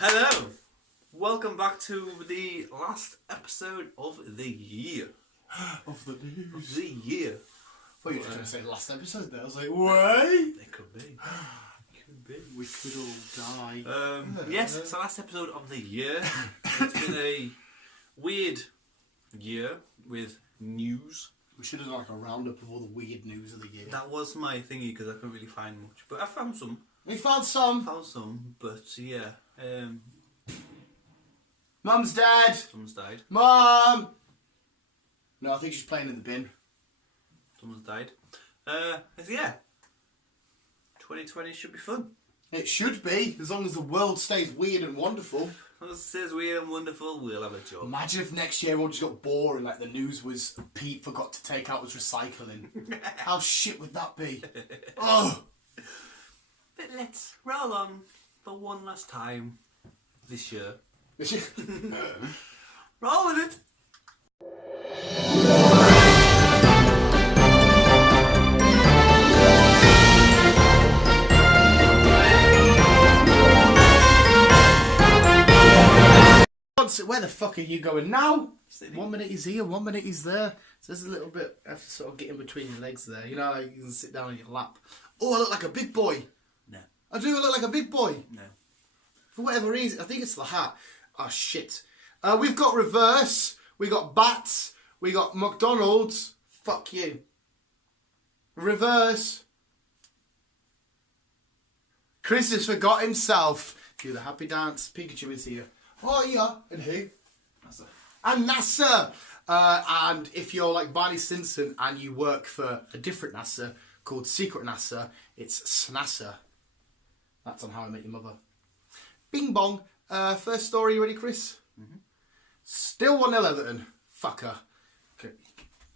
Hello! Welcome back to the last episode of the year. Of the news. Of the year. Well, you were just going to say last episode there. I was like, wait! It could be. Could be. We could all die. Yes, it's the last episode of the year. It's been a weird year with news. We should have done like a roundup of all the weird news of the year. That was my thingy because I couldn't really find much. But I found some. We found some. But yeah. Mum's dead. Someone's died. Mum! No, I think she's playing in the bin. Someone's died. Yeah. 2020 should be fun. It should be, as long as the world stays weird and wonderful. As it says weird and wonderful, we'll have a job. Imagine if next year everyone just got boring, like the news was Pete forgot to take out his recycling. How shit would that be? Oh! But let's roll on for one last time this year. Roll with it! Where the fuck are you going now? Sitting. 1 minute he's here, 1 minute he's there. So there's a little bit, I have to sort of get in between your legs there. You know, like you can sit down on your lap. Oh, I look like a big boy. No. I do look like a big boy. No. For whatever reason, I think it's the hat. Oh, shit. We've got reverse, we got bats, we got McDonald's. Fuck you. Reverse. Chris has forgot himself. Do the happy dance. Pikachu is here. Oh, yeah. And who? NASA. And NASA. And if you're like Barney Stinson and you work for a different NASA called Secret NASA, it's SNASA. That's on How I Met Your Mother. Bing bong. First story, you ready, Chris? Mm-hmm. Still 1-0 Everton. Fucker. Okay,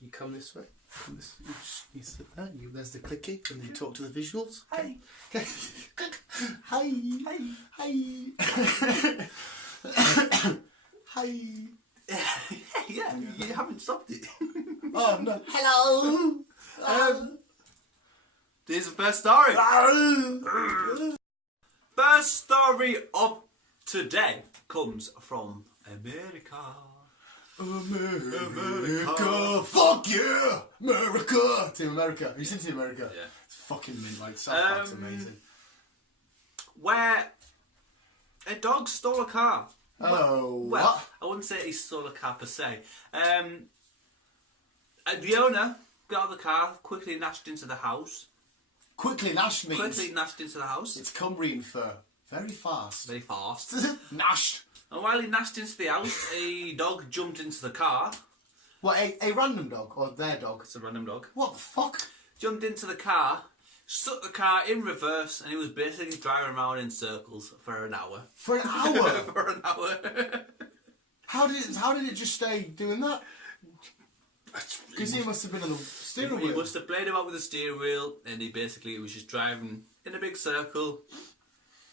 you come this way. Come this. You sit there. There's the clicky, and then you talk to the visuals. Hi. Okay. Hi. Hi. Hi. Hi. Yeah, you haven't stopped it. Oh no. Hello. This is the first story. First story of today comes from America. America. Fuck yeah. America. Team America. Have you seen Team America? Yeah. It's fucking mint. Like, South Park's amazing. Where a dog stole a car. Oh, Well, what? I wouldn't say he stole a car per se. The owner got out of the car, quickly gnashed into the house. Quickly Nash means Quickly gnashed into the house. it's Cumbrian for very fast. Very fast. Nashed. And while he gnashed into the house, a dog jumped into the car. What, a random dog or their dog? It's a random dog. What the fuck? Jumped into the car, stuck the car in reverse, and he was basically driving around in circles for an hour. For an hour? For an hour. How did it just stay doing that? Because he must have been on the steering He wheel. must have played about with the steering wheel, and he basically was just driving in a big circle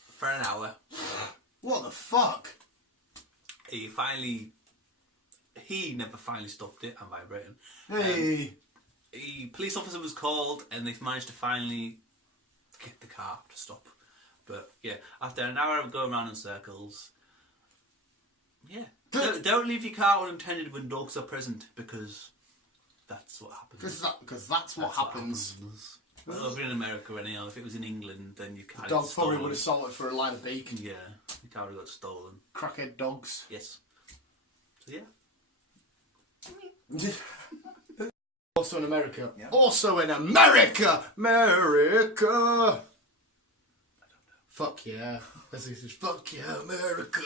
for an hour. What the fuck? He never finally stopped it. I'm vibrating. Hey. A police officer was called, and they managed to finally get the car to stop. But yeah, after an hour of going around in circles, yeah. Don't leave your car unattended when dogs are present, because that's what happens. Because that's what happens. Well, over in America, anyhow. If it was in England, then you can't. Dogs probably would have sold it for a line of bacon. Yeah, the car would have got stolen. Crackhead dogs. Yes. So yeah. Also in America. Yeah. Also in America! America! I don't know. Fuck yeah. Fuck yeah, America.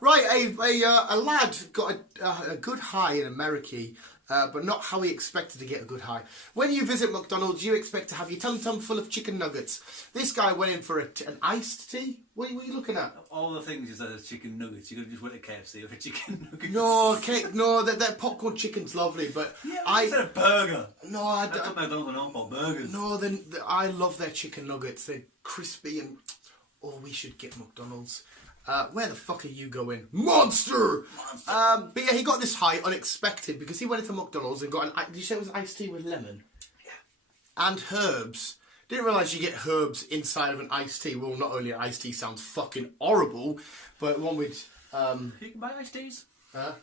Right, a lad got a good high in America, but not how he expected to get a good high. When you visit McDonald's, you expect to have your tum-tum full of chicken nuggets. This guy went in for an iced tea. What are you looking at? All the things you said as chicken nuggets, you could have just went to KFC for chicken nuggets. No, that popcorn chicken's lovely, but Yeah, I said a burger. No, I That's what McDonald's are known for, burgers. No, I love their chicken nuggets. They're crispy and... Oh, we should get McDonald's. Where the fuck are you going? Monster! But yeah, he got this high unexpected because he went into McDonald's and got did you say it was iced tea with lemon? Yeah. And herbs. Didn't realise you get herbs inside of an iced tea. Well, not only an iced tea sounds fucking horrible, but one with... You can buy iced teas.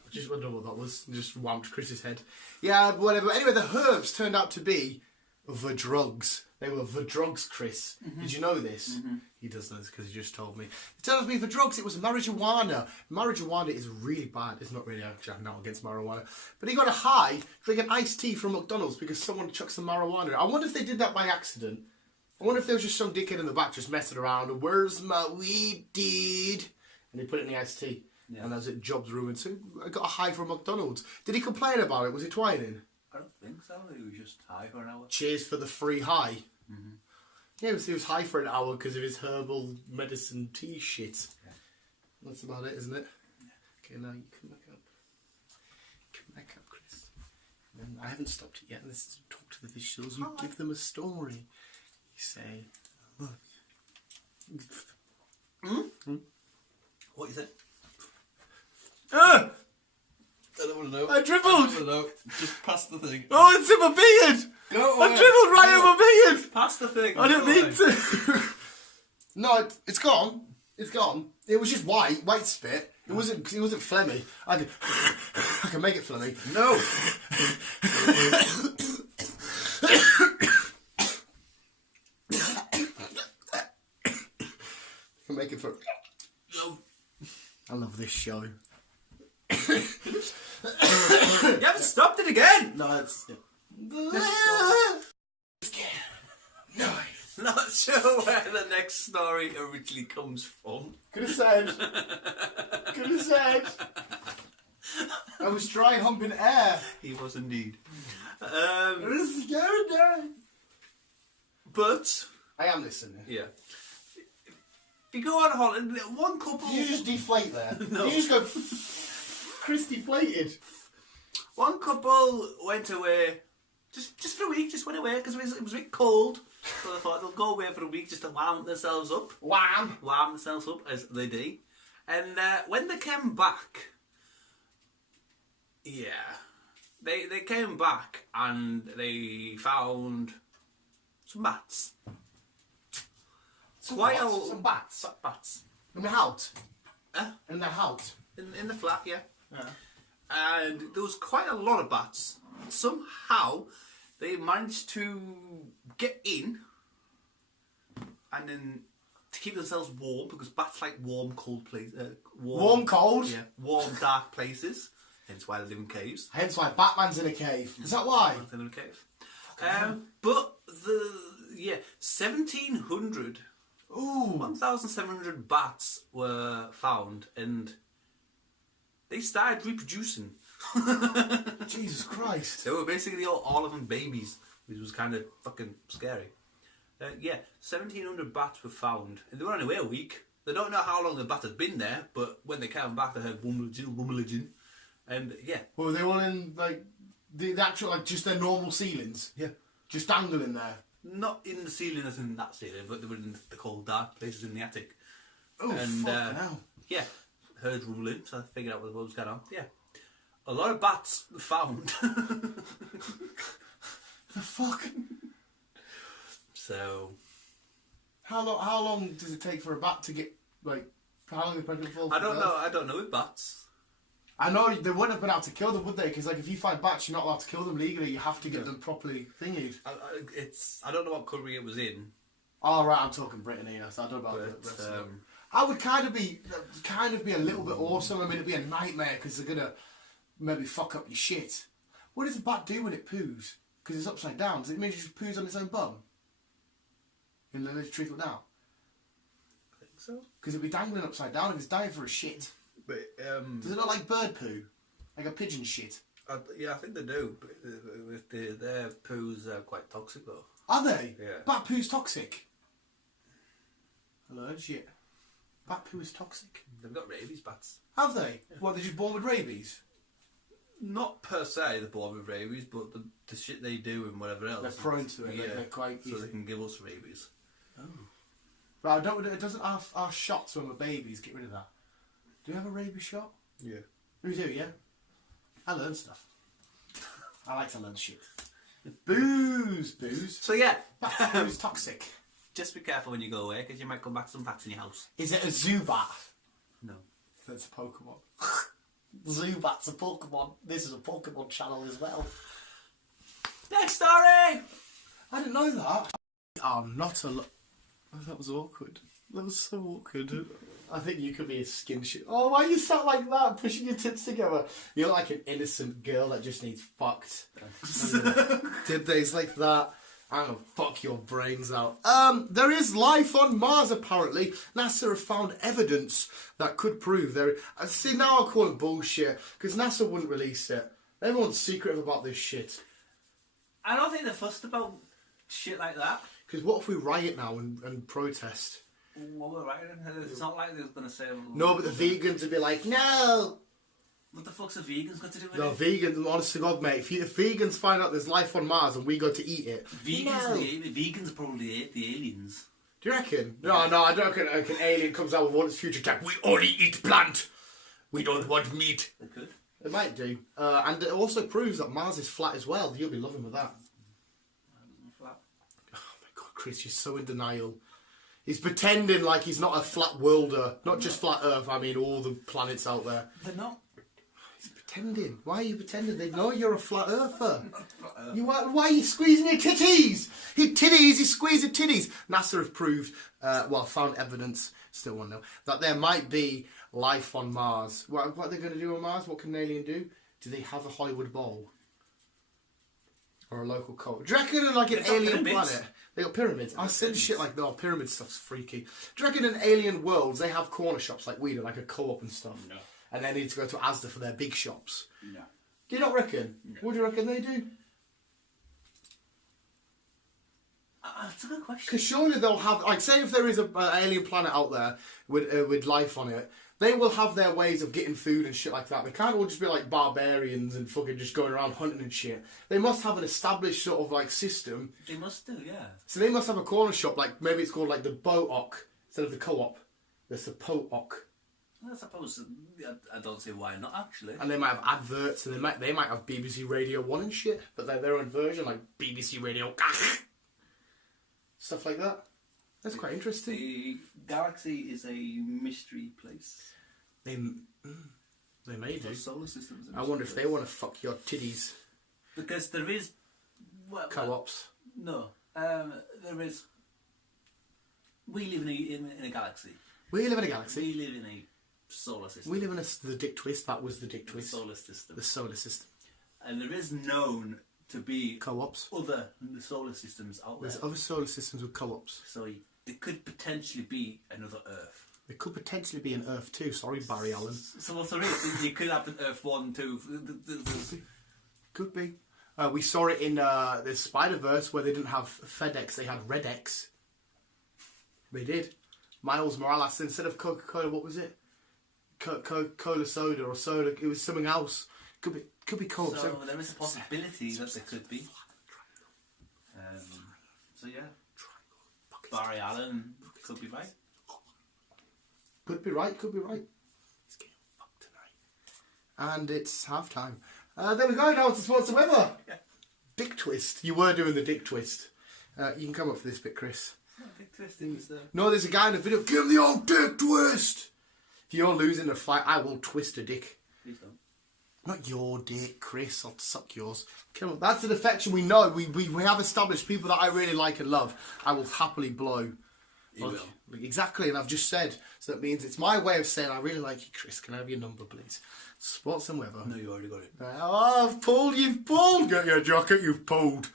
Just wondering what that was. Just whamped Chris's head. Yeah, whatever. Anyway, the herbs turned out to be the drugs. They were the drugs, Chris. Did you know this? He does know this because he just told me. It turned out to be the drugs. It was marijuana. Marijuana is really bad. It's not really actually, I'm not against marijuana. But he got a high drinking iced tea from McDonald's because someone chucked some marijuana. I wonder if they did that by accident. I wonder if there was just some dickhead in the back just messing around. Where's my weed, dude? And he put it in the iced tea. Yeah. And that's it, job's ruined. So I got a high from McDonald's. Did he complain about it? Was he twining? I don't think so. He was just high for an hour. Cheers for the free high. Yeah, he was high for an hour because of his herbal medicine tea shit. Yeah. That's about it, isn't it? Yeah. Okay, now you come back up. Come back up, Chris. And I haven't stopped it yet. Let's talk to the visuals. You give them a story. You say, look. What you think? Ah! I don't want to know. I dribbled! I don't want to know. Just pass the thing. Oh, it's in my beard! Go I dribbled right in my beard! Pass the thing. I didn't mean to. No, it's gone. It's gone. It was just white spit. It wasn't phlegmy. I can make it phlegmy. No. I can make it for... No. I love this show. You haven't stopped it again. No, it's... Nice. Not sure where the next story originally comes from. Could have said. I was dry humping air. He was indeed. But I am listening. yeah. If you go on holiday, one couple. Did you just deflate there? No. Did you just go? Chris deflated. One couple went away. Just for a week, just went away because it was a bit cold. So they thought they'll go away for a week just to warm themselves up. Warm themselves up, as they do. And when they came back, yeah, they came back and they found some bats. Some bats? Bats. In the house? Huh? In the house? In the flat, yeah. And there was quite a lot of bats. Somehow they managed to get in and then to keep themselves warm, because bats like warm, cold places. Warm, cold? Yeah, warm, dark places. Hence why they live in caves. Hence why Batman's in a cave. Is that why? They live in a cave. But 1,700. Ooh. 1,700 bats were found, and they started reproducing. Jesus Christ. They were basically all of them babies, which was kind of fucking scary. 1,700 bats were found, and they were only away a week. They don't know how long the bat had been there, but when they came back, they heard rummelaging, and yeah. Well, were they all in like the actual, like just their normal ceilings? Yeah. Just dangling there. Not in the ceiling as in that ceiling, but they were in the cold, dark places in the attic. Oh, and fucking hell. Yeah, heard rumbling, so I figured out what was going on. Yeah. A lot of bats were found. The fuck? So, how long does it take for a bat to get, like, how long are they pregnant for? I don't know with bats. I know they wouldn't have been able to kill them, would they? Because like if you find bats, you're not allowed to kill them legally. You have to get them properly thingied. I don't know what country it was in. Oh right, I'm talking Britain here, so I don't know about the rest of it. I would kind of be a little bit awesome. I mean, it'd be a nightmare because they're gonna maybe fuck up your shit. What does a bat do when it poos? Because it's upside down. Does it mean it just poos on its own bum? And then it trickle down? I think so. Because it'd be dangling upside down if it's dying for a shit. But does it look like bird poo? Like a pigeon shit? Yeah, I think they do. But their poos are quite toxic though. Are they? Yeah. Bat poo's toxic. Hello, shit. Bat poo is toxic. They've got rabies bats. Have they? Yeah. What, they're just born with rabies? Not per se they're born with rabies, but the shit they do and whatever else. They're prone to it. Yeah. They're quite easy. So they can give us rabies. Oh. Right, it doesn't our shots when we're babies get rid of that. Do you have a rabies shot? Yeah. We do, yeah? I learn stuff. I like to learn shit. Booze. So yeah, Booze toxic. just be careful when you go away because you might come back to some bats in your house. Is it a Zubat? No. That's a Pokemon. Zubat's a Pokemon. This is a Pokemon channel as well. Next story! I didn't know that. Oh, not a lot. Oh, that was awkward. That was so awkward. I think you could be a skin shit. Oh, why you sound like that, pushing your tits together? You're like an innocent girl that just needs fucked. Did days like that. I'm gonna fuck your brains out. There is life on Mars, apparently. NASA have found evidence that could prove there. See, now I'll call it bullshit, because NASA wouldn't release it. Everyone's secretive about this shit. I don't think they're fussed about shit like that. Because what if we riot now and protest? Well, we're right. It's not like they're going to say... No, but the vegans would be like, no! What the fuck's a vegans got to do with No, it? vegans, honest to God, mate, if vegans find out there's life on Mars and we go to eat it... Vegans are probably the aliens. Do you reckon? No, I don't reckon an alien comes out with one of its future tech. We only eat plant! We don't want meat. They could. It might do. And it also proves that Mars is flat as well. You'll be loving with that. Flat. Oh my God, Chris, you're so in denial. He's pretending like he's not a flat worlder. Not just flat Earth, I mean all the planets out there. They're not. He's pretending. Why are you pretending? They know you're a flat earther. Why are you squeezing your titties? You squeeze your titties. NASA have proved, found evidence, still won't know, that there might be life on Mars. What are they going to do on Mars? What can an alien do? Do they have a Hollywood Bowl? Or a local cult? Do you reckon like an alien planet? They got pyramids. I said shit like, no, pyramid stuff's freaky. Do you reckon in alien worlds they have corner shops like we do, like a co-op and stuff? No. And they need to go to Asda for their big shops? No. Do you not reckon? No. What do you reckon they do? That's a good question. Because surely they'll have, like, say if there is an alien planet out there with life on it, they will have their ways of getting food and shit like that. They can't all just be like barbarians and fucking just going around hunting and shit. They must have an established sort of like system. They must do, yeah. So they must have a corner shop, like maybe it's called like the Bo-Ok instead of the co-op. There's the Po-Ok. I suppose, I don't see why not, actually. And they might have adverts, and they might have BBC Radio 1 and shit, but they're their own version, like BBC Radio... Stuff like that. That's quite interesting. The galaxy is a mystery place. They may do. The solar system is a I wonder if mystery they want to fuck your titties. Because there is... Well, Co-ops. No. There is... We live in a galaxy. We live in a galaxy. We live in a solar system. We live in the Dick Twist. That was the Dick The Twist. solar system. The solar system. And there is known to be Co-ops. other solar systems out there. There's other solar systems with co-ops. So there could potentially be another Earth. There could potentially be an Earth 2. Sorry, Barry Allen. So what there is, you could have an Earth 1, 2. Could be. We saw it in the Spider-Verse where they didn't have FedEx, they had RedX. They did. Miles Morales, instead of Coca-Cola, what was it? Cola soda or soda, it was something else. Could be co-op. So there is a possibility that there could be. So yeah, Barry Allen could be right. Could be right, could be right. He's getting fucked tonight. And it's half time. There we go, now to sports and weather. Yeah. Dick twist. You were doing the dick twist. You can come up for this bit, Chris. Dick twist, it was, No, there's a guy in the video. Give him the old dick twist. If you're losing a fight, I will twist a dick. Please don't. Not your dick, Chris. I'll suck yours. Come on. That's an affection we know. We have established people that I really like and love. I will happily blow. You will. Exactly, and I've just said. So that means it's my way of saying I really like you, Chris. Can I have your number, please? Sports and weather. No, you already got it. Oh, I've pulled. You've pulled. Get your jacket. You've pulled.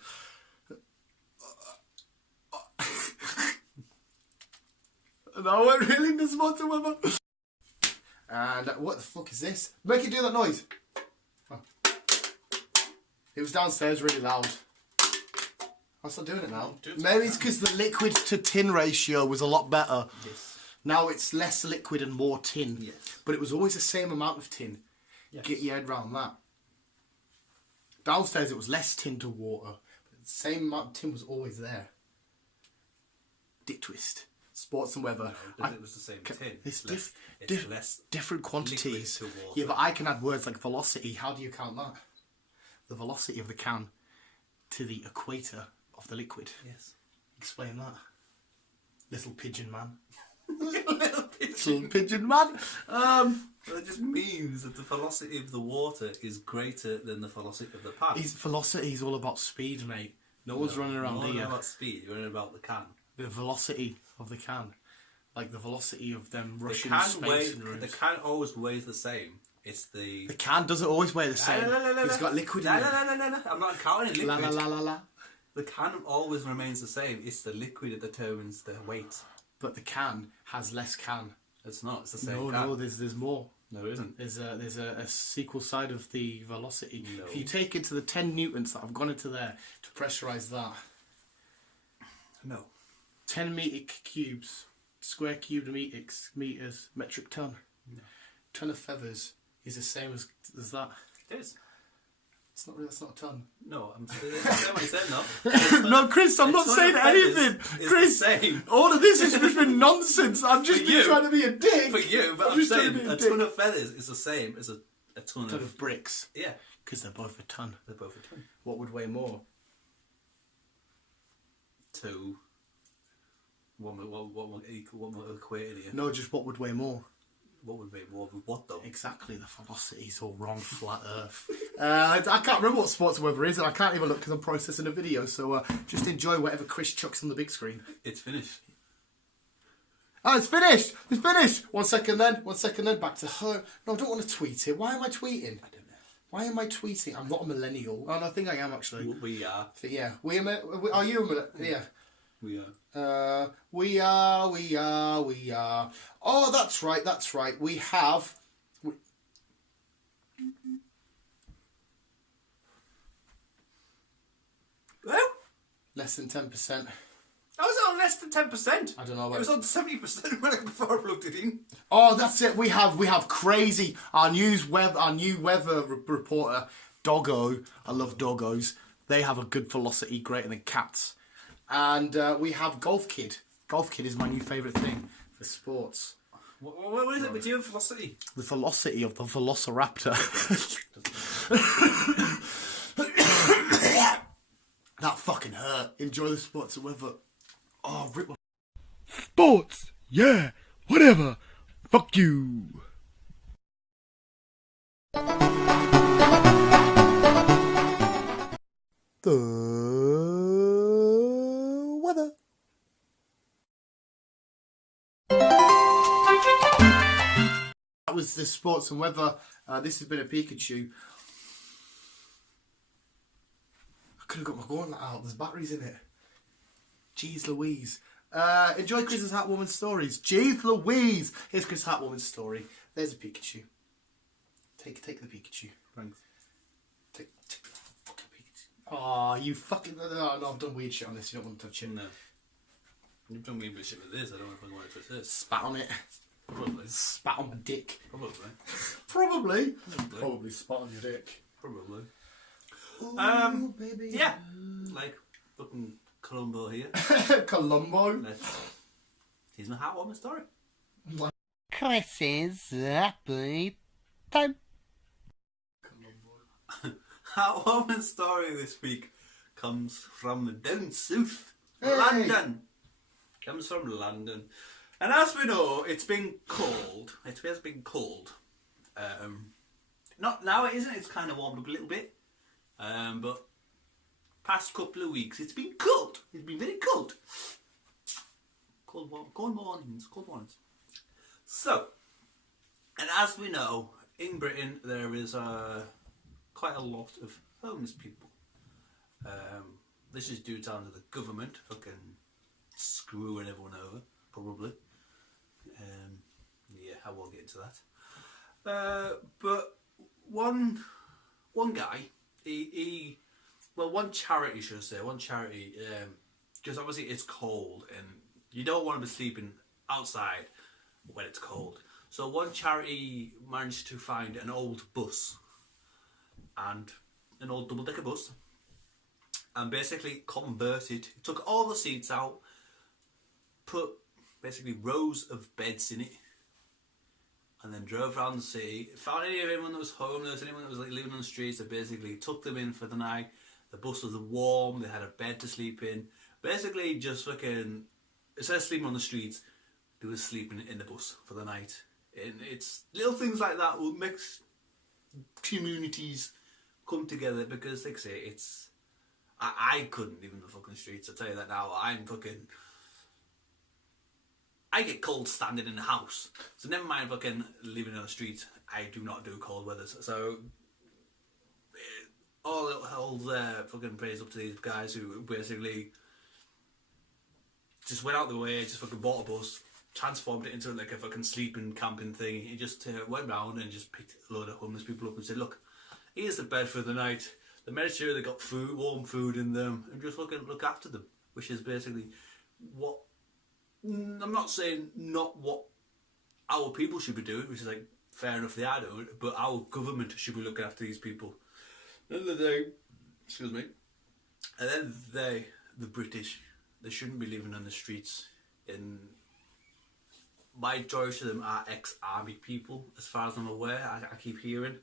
Now we're really in the sports and weather. And what the fuck is this? Make it do that noise. Oh. It was downstairs really loud. I'm still doing it now. Maybe it's because the liquid to tin ratio was a lot better. Yes. Now it's less liquid and more tin. Yes. But it was always the same amount of tin. Yes. Get your head round that. Downstairs it was less tin to water. But the same amount of tin was always there. Dick twist. Sports and weather. No, but it was the same tin. It's less different quantities. liquid to water. Yeah, but I can add words like velocity. How do you count that? The velocity of the can. to the equator of the liquid. Yes. Explain that. Little pigeon man. Little pigeon. Little pigeon man. Well, it just means that the velocity of the water is greater than the velocity of the pan. Velocity is all about speed, mate. No one's running around here. Not about speed, you're running about the can. The velocity of the can. Like the velocity of them rushing The space and rooms. the can always weighs the same. It's the... The can doesn't always weigh the same. It's got liquid in it. No. I'm not counting liquid. La la la la la. The can always remains the same. It's the liquid that determines the weight. But the can has less can. It's not. It's the same can. No, there's more. No, there isn't. There's a sequel side of the velocity. No. If you take into the 10 newtons that have gone into there to pressurise that. No. 10 metre cubes, square cubed meters, metric ton. No. Ton of feathers is the same as that. It is. It's not really, that's not a ton. No, I'm saying what you said, no. No, Chris, I'm not saying anything. Chris, same. all of this has just been nonsense. I'm just trying to be a dick. For you, but I'm saying a ton of feathers is the same as a ton of bricks. Yeah. Because they're both a ton. They're both a ton. What would weigh more? 2. What equated here? No, just what would weigh more? What would weigh more with what though? Exactly, the velocity's all wrong, flat earth. I can't remember what sports weather is, and I can't even look because I'm processing a video, so just enjoy whatever Chris chucks on the big screen. It's finished. Oh, it's finished! It's finished! 1 second then, back to her. No, I don't want to tweet it. Why am I tweeting? I don't know. Why am I tweeting? I'm not a millennial. Oh, no, I think I am actually. We are. Yeah. Are you a millennial? Yeah. We are. We are. Oh, that's right. We have... Well? Less than 10%. How was it on less than 10%? I don't know. It was on 70% before I plugged it in. Oh, that's it. We have crazy. Our new weather reporter, Doggo. I love doggos. They have a good velocity, greater than cats. And we have Golf Kid. Golf Kid is my new favourite thing for sports. What is it with you and velocity? The velocity of the Velociraptor. That fucking hurt. Enjoy the sports and weather. Oh, rip my... Sports, yeah, whatever. Fuck you. The weather. That was the sports and weather. This has been a Pikachu. I could have got my gauntlet out. There's batteries in it. Jeez Louise. Enjoy Chris's Heartwarming stories. Jeez Louise. Here's Chris Heartwarming story. There's a Pikachu. Take the Pikachu. Thanks. Take the fucking Pikachu. Oh, you fucking... Oh, no, I've done weird shit on this. You don't want to touch it. No. You've done weird shit with this. I don't know if I want to touch this. Spat on it. Probably. Spat on my dick. Probably. Probably spat on your dick. Probably. Ooh, baby. Yeah. Like fucking Columbo here. Columbo. Here's my heartwarming story. Chris's happy time. Heartwarming story this week comes from down south. Hey. London. Comes from London. And as we know, it's been cold. It has been cold. Not now, it isn't. It's kind of warmed up a little bit. But past couple of weeks, it's been cold. It's been very cold. Cold mornings. So, and as we know, in Britain there is quite a lot of homeless people. This is due down to the government fucking screwing everyone over, probably. Yeah, I won't get into that. But one guy, one charity, should I say, because obviously it's cold and you don't want to be sleeping outside when it's cold. So one charity managed to find an old bus, and an old double-decker bus, and basically converted, took all the seats out, put basically rows of beds in it, and then drove around the city, found anyone that was homeless, anyone that was like living on the streets, and basically took them in for the night, The bus was warm. They had a bed to sleep in. Basically, just fucking instead of sleeping on the streets, they were sleeping in the bus for the night. And it's little things like that will make communities come together because, like I say, it's. I couldn't live in the fucking streets. I tell you that now. I get cold standing in the house. So never mind fucking living on the street. I do not do cold weather. So all fucking praise up to these guys who basically just went out the way, just fucking bought a bus, transformed it into like a fucking sleeping camping thing. He just went round and just picked a load of homeless people up and said, look, here's the bed for the night. They made sure they got food, warm food in them, and just fucking look after them. Which is basically what, I'm not saying not what our people should be doing, which is like fair enough they are doing, but our government should be looking after these people. At the end of the day, excuse me, at the end of the day, the British, they shouldn't be living on the streets. In my majority of them are ex-army people, as far as I'm aware. I keep hearing.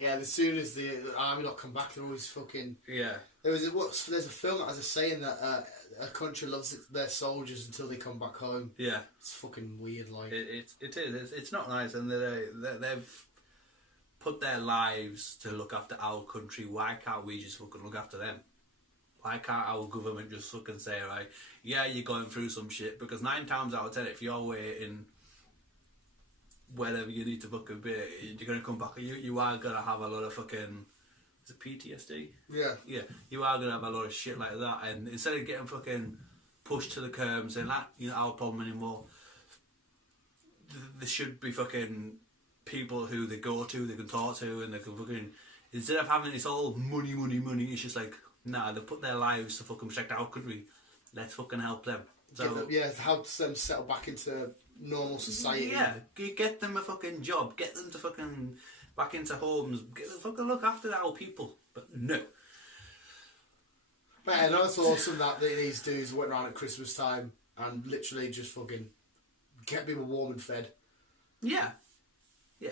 Yeah, as soon as the army not come back, they're always fucking. Yeah. There's a film that has a saying that a country loves their soldiers until they come back home. Yeah. It's fucking weird, like. It is. It's not nice, and they've put their lives to look after our country. Why can't we just fucking look after them? Why can't our government just fucking say, right, yeah, you're going through some shit, because 9 times out of 10, if you're waiting wherever you need to fucking be, you're going to come back, you are going to have a lot of fucking, is it PTSD? Yeah. Yeah, you are going to have a lot of shit like that, and instead of getting fucking pushed to the curb and saying, that, you know, our problem anymore, there should be fucking people who they go to, they can talk to, and they can fucking, instead of having this all money, it's just like, nah, they put their lives to fucking protect our country. Let's fucking help them. So help them settle back into normal society. Yeah, get them a fucking job. Get them to fucking back into homes. Get them fucking look after our people. But no. Man, that's awesome that these dudes went around at Christmas time and literally just fucking kept people warm and fed. Yeah. Yeah.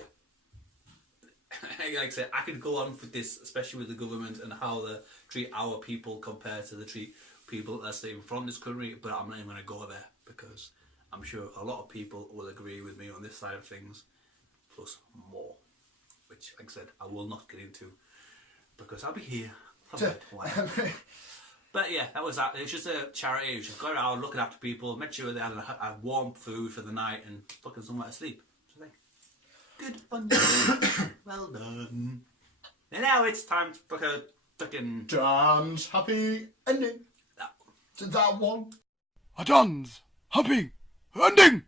Like I said, I could go on with this, especially with the government and how they treat our people compared to the treat people that's even from this country, but I'm not even going to go there because I'm sure a lot of people will agree with me on this side of things, plus more, which, like I said, I will not get into because I'll be here for a while. But yeah, that was that. It was just a charity. It was just go around looking after people, make sure they had a warm food for the night and fucking somewhere to sleep. So good fun. Well done. And now it's time for a fucking John's happy ending. That one. A John's happy ending.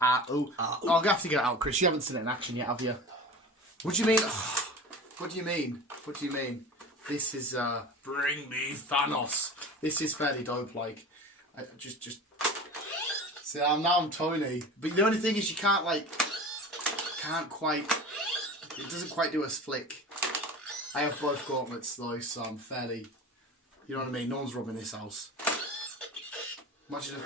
I'm gonna have to get it out, Chris. You haven't seen it in action yet, have you? What do you mean? What do you mean? What do you mean? This is bring me Thanos. This is fairly dope. Like, I just. See, I'm Tony, but the only thing is you can't quite. It doesn't quite do a flick. I have both gauntlets though, so I'm fairly. You know what I mean? No one's robbing this house. Imagine if...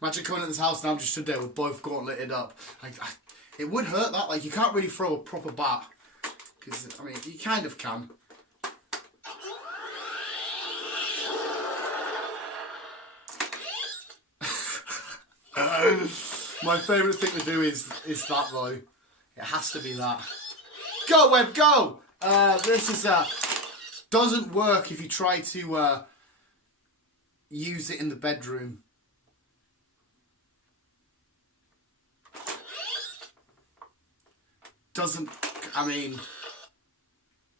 Imagine coming at this house and I'm just stood there with both gauntleted up. It would hurt that. Like, you can't really throw a proper bat. Because, I mean, you kind of can. My favourite thing to do is that though. It has to be that. Go Web, go! This is doesn't work if you try to use it in the bedroom. Doesn't. I mean,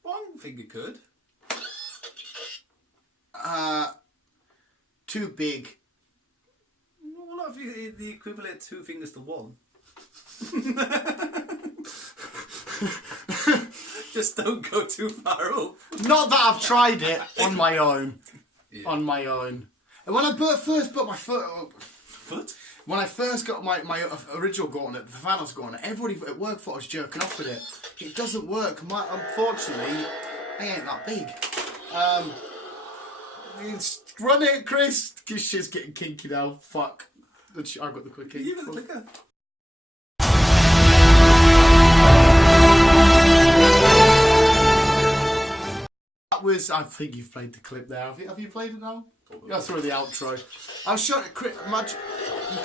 one thing you could. Too big. What if you the equivalent 2 fingers to 1? Just don't go too far up. Not that I've tried it on my own. Yeah. On my own. And when I first put my foot up. Foot? When I first got my original gauntlet, the Thanos gauntlet, everybody at work thought I was jerking off with it. It doesn't work. Unfortunately, I ain't that big. Run it, Chris. This shit's getting kinky now. Fuck. I got the quickie. You got the clicker. that was. I think you've played the clip there. Have you played it now? That's sort of the outro. I was showing it. Imagine you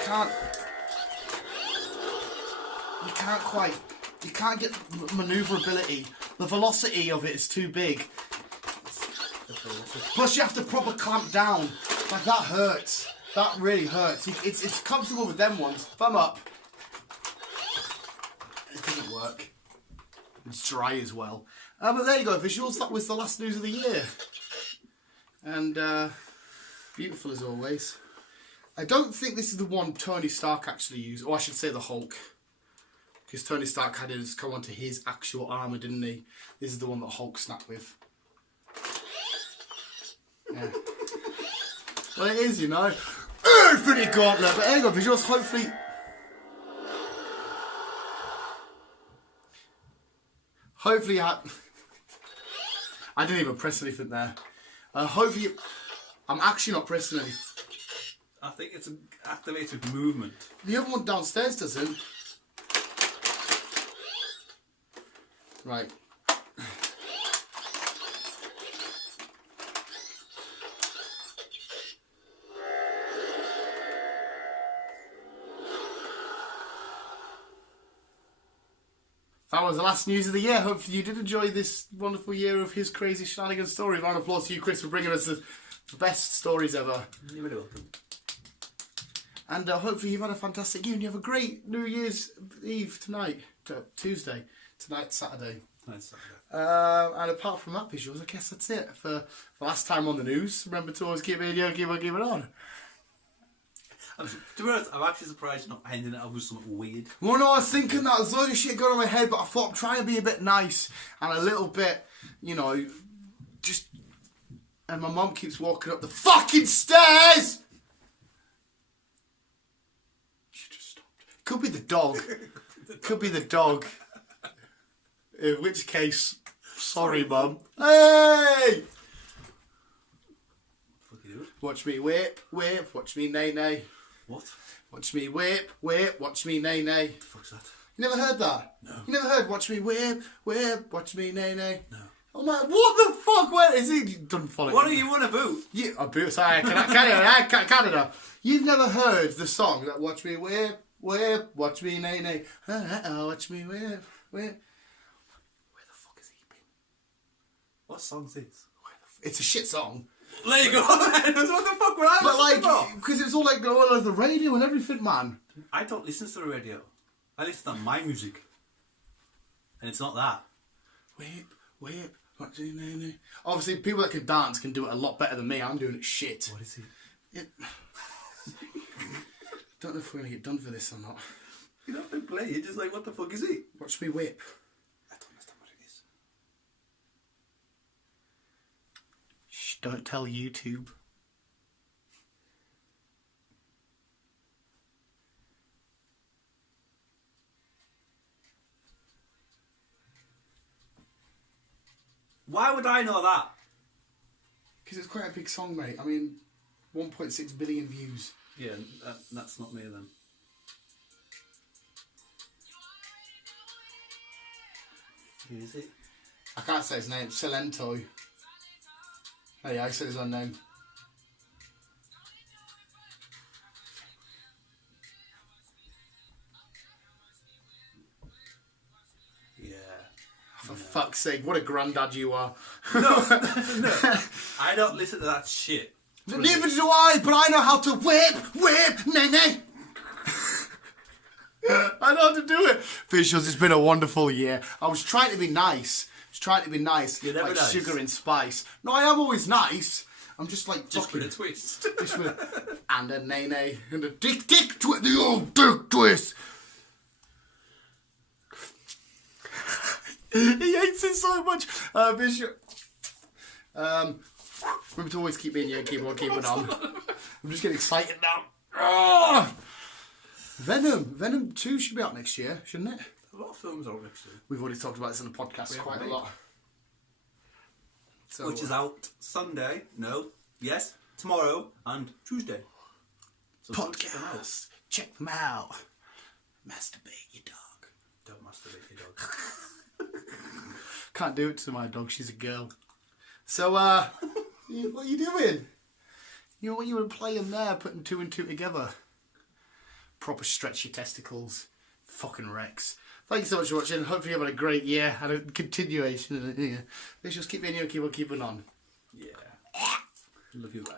can't get manoeuvrability. The velocity of it is too big. Plus, you have to proper clamp down. Like that hurts. That really hurts. It's comfortable with them ones. Thumb up. It doesn't work. It's dry as well. But there you go, visuals. That was the last news of the year. And beautiful as always. I don't think this is the one Tony Stark actually used. Or I should say the Hulk. Because Tony Stark had his come onto his actual armour, didn't he? This is the one that Hulk snapped with. Yeah. Well, it is, you know. Infinity Gauntlet. But there you go, visuals. Hopefully I didn't even press anything there. Hopefully I'm actually not pressing anything. I think it's an activated movement. The other one downstairs doesn't. Right. That was the last news of the year. Hopefully you did enjoy this wonderful year of his crazy shenanigans story. Round of applause to you, Chris, for bringing us the best stories ever. You're very welcome. And hopefully you've had a fantastic year and you have a great New Year's Eve tonight. Tuesday. Tonight, Saturday. And apart from that, visuals, I guess that's it for last time on the news. Remember to always keep it on. To be honest, I'm actually surprised you're not ending it up with something weird. Well, no, I was thinking that there's loads of shit going on in my head, but I thought I'm trying to be a bit nice and a little bit, you know, just... And my mum keeps walking up the fucking stairs! She just stopped. Could be the dog. Could be the dog. In which case, sorry, Mum. Hey! What the fuck are you doing? Watch me whip, watch me nay. What? Watch me whip, watch me nay. What the fuck's that? You never heard that? No. You never heard watch me whip, watch me nay. No. I'm like, what the fuck? Where is he? Doesn't follow. What are you on about? Yeah, a boot. Sorry, Canada. You've never heard the song that watch me whip, watch me nay. Watch me whip. Where the fuck has he been? What song's this? It's a shit song. There you go, man. What the fuck were I listening for? Because it's all like all over the radio and everything, man. I don't listen to the radio. I listen to my music. And it's not that. Whip, watch me nay. Obviously, people that can dance can do it a lot better than me. I'm doing it shit. What is it? Don't know if we're going to get done for this or not. You don't have to play. You're just like, what the fuck is it? Watch me whip. I don't understand what it is. Shh, don't tell YouTube. Why would I know that? Because it's quite a big song, mate. I mean, 1.6 billion views. Yeah, that's not me then. Who is it? I can't say his name. Silento. Oh yeah, I said his own name. Yeah. For fuck's sake, what a granddad you are. No. I don't listen to that shit. Neither do I, but I know how to whip, nay. I know how to do it. Visuals, it's been a wonderful year. I was trying to be nice. You're never like nice. sugar and spice. No, I am always nice. I'm just like Just fucking... with a twist. Just with, and a nay, and a dick twist. The old dick twist. He hates it so much. Visual. Remember to always keep me in your keyboard, keep it on. I'm just getting excited now. Oh! Venom 2 should be out next year, shouldn't it? A lot of films out next year. We've already talked about this in the podcast quite a lot. So, Which is out Sunday, tomorrow and Tuesday. So podcast. Check them out. Masturbate your dog. Don't masturbate your dog. Can't do it to my dog, she's a girl. So, what are you doing? You know what you were playing there, putting 2 and 2 together. Proper stretch your testicles. Fucking Rex. Thank you so much for watching. Hopefully you're having a great year and a continuation. Yeah. Let's just keep in here, keep on keeping on. Yeah. Love you guys.